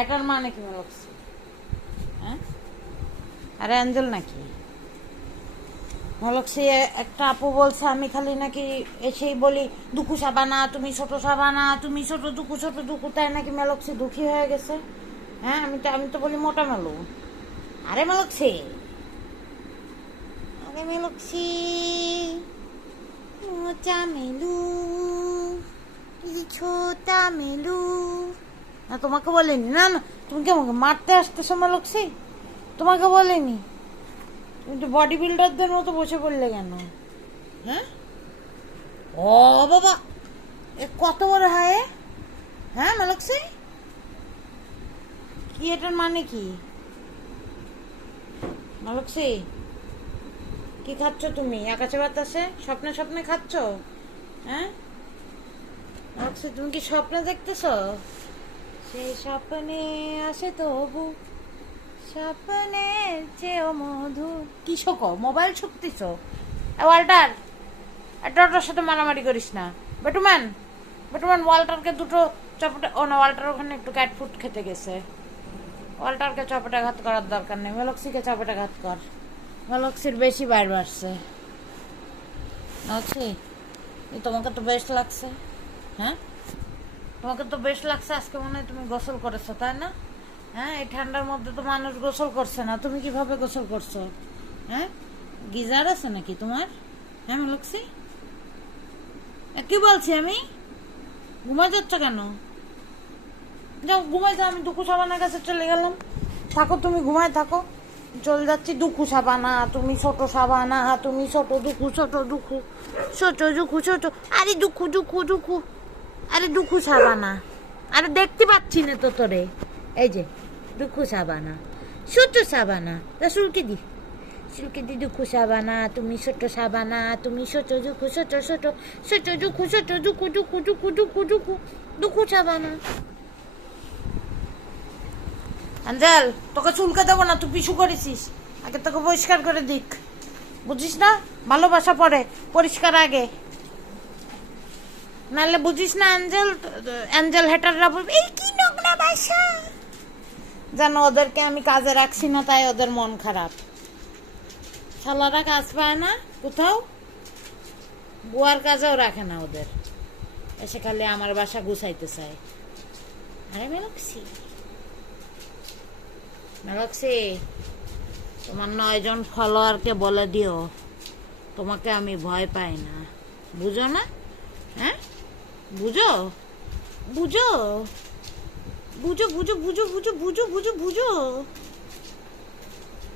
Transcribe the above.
এটার মানে কি লাগছে হ্যাঁ? আরে অ্যাঞ্জেল নাকি? মলক্সি একটা আপু বলছে, আমি খালি নাকি এসেই বলি, দুঃখু সাবানা তুমি ছোট সাবানা তুমি ছোট দুঃখু ছোট দুঃখু, তাই নাকি মেলক্সি দুঃখী হয়ে গেছে? হ্যাঁ আমি তো আমি তো বলি মোটা মেলু আরে মেলক্সি আরে মেলক্সি মোটা মেলু ছোটা মেলু না, তোমাকে বলেনি। না না, তুমি কি আমাকে মারতে আসতে আসতেছো মেলক্সি তোমাকে বলেনি। তুমি তো বডি বিল্ডারদের মতো বসে পড়লে কেন? হ্যাঁ? ও বাবা, এ কত বড় হয়? হ্যাঁ মালক্সি? কি এটার মানে কি? মালক্সি, কি খাচ্ছ তুমি? আকাশে বাতাসে? স্বপ্নে স্বপ্নে খাচ্ছ? হ্যাঁ? মালক্সি, তুমি কি স্বপ্নে দেখতেছ? সেই স্বপ্নে আসে তবু স্বপ্নের চেয়েও মধু। কি শোক মোবাইল ছুকতিস ওয়াল্টার ওটার সাথে মারামারি করিস না। বেটুম্যান বেটুম্যান, ওয়াল্টারকে দুটো চপটা ও না, ওয়াল্টার ওখানে একটু ক্যাট ফুড খেতে গেছে। ওয়াল্টারকে চপেটাঘাত করার দরকার নেই। মেলক্সিকে চপেটাঘাত কর। মেলক্সির বেশি বাইর বাড়ছে। আছি তোমাকে তো বেশ লাগছে। হ্যাঁ? তোমাকে তো বেশ লাগছে, আজকে মনে হয় তুমি গোসল করেছ, তাই না? হ্যাঁ এই ঠান্ডার মধ্যে তো মানুষ গোসল করছে না। তুমি কীভাবে গোসল করছ? হ্যাঁ? গিজার আছে নাকি তোমার? হ্যাঁ লক্সি কি বলছি আমি? ঘুমাই যাচ্ছ কেন? যাও ঘুমাই যাও, আমি দুঃখু সাবানের কাছে চলে গেলাম। থাকো, তুমি ঘুমায় থাকো। চলে যাচ্ছি দুঃখু সাবানা, তুমি ছোট সাবানা, তুমি ছোট দুঃখু ছোট দুঃখু ছোট দুঃখু, ছোট, আরে দুঃখু দুঃখু দুঃখু। আরে দুঃখু সাবানা। আরে দেখতে পাচ্ছি না তো তোরে। এই যে, দুঃখু সাবানা। ছোট সাবানা। তা সুলকে দি। সুলকে দি দুঃখু সাবানা, তুমি ছোট সাবানা, তুমি ছোট দুঃখু, ছোট ছোট ছোট দুঃখু ছোট দুঃখু দুঃখু দুঃখু দুঃখু দুঃখু দুঃখু সাবানা। আঞ্জাল, তোকে চুলকে দেবো না, তুই পিছু করেছিস। আগে তোকে পরিষ্কার করে দিক। বুঝিস না? ভালোবাসা পড়ে পরিষ্কার আগে। নাহলে বুঝিস না, অ্যাঞ্জেল অ্যাঞ্জেল হেটাররা বলবে, এই কি নোংরা বাসা? জানো ওদেরকে আমি কাজে রাখছি না, তাই ওদের মন খারাপ। শালারা কাজ পায় না, কোথাও বুয়ার কাজেও রাখে না ওদের। এসে খালি আমার বাসা গুছাইতে চায়। আরে মেলক্সি। মেলক্সি, তোমার নয়জন ফলোয়ারকে বলে দিও। তোমাকে আমি ভয় পাই না। বুঝো না? হ্যাঁ? বুঝো বুঝো বুঝো বুঝো বুঝো বুঝো বুঝো বুঝো বুঝো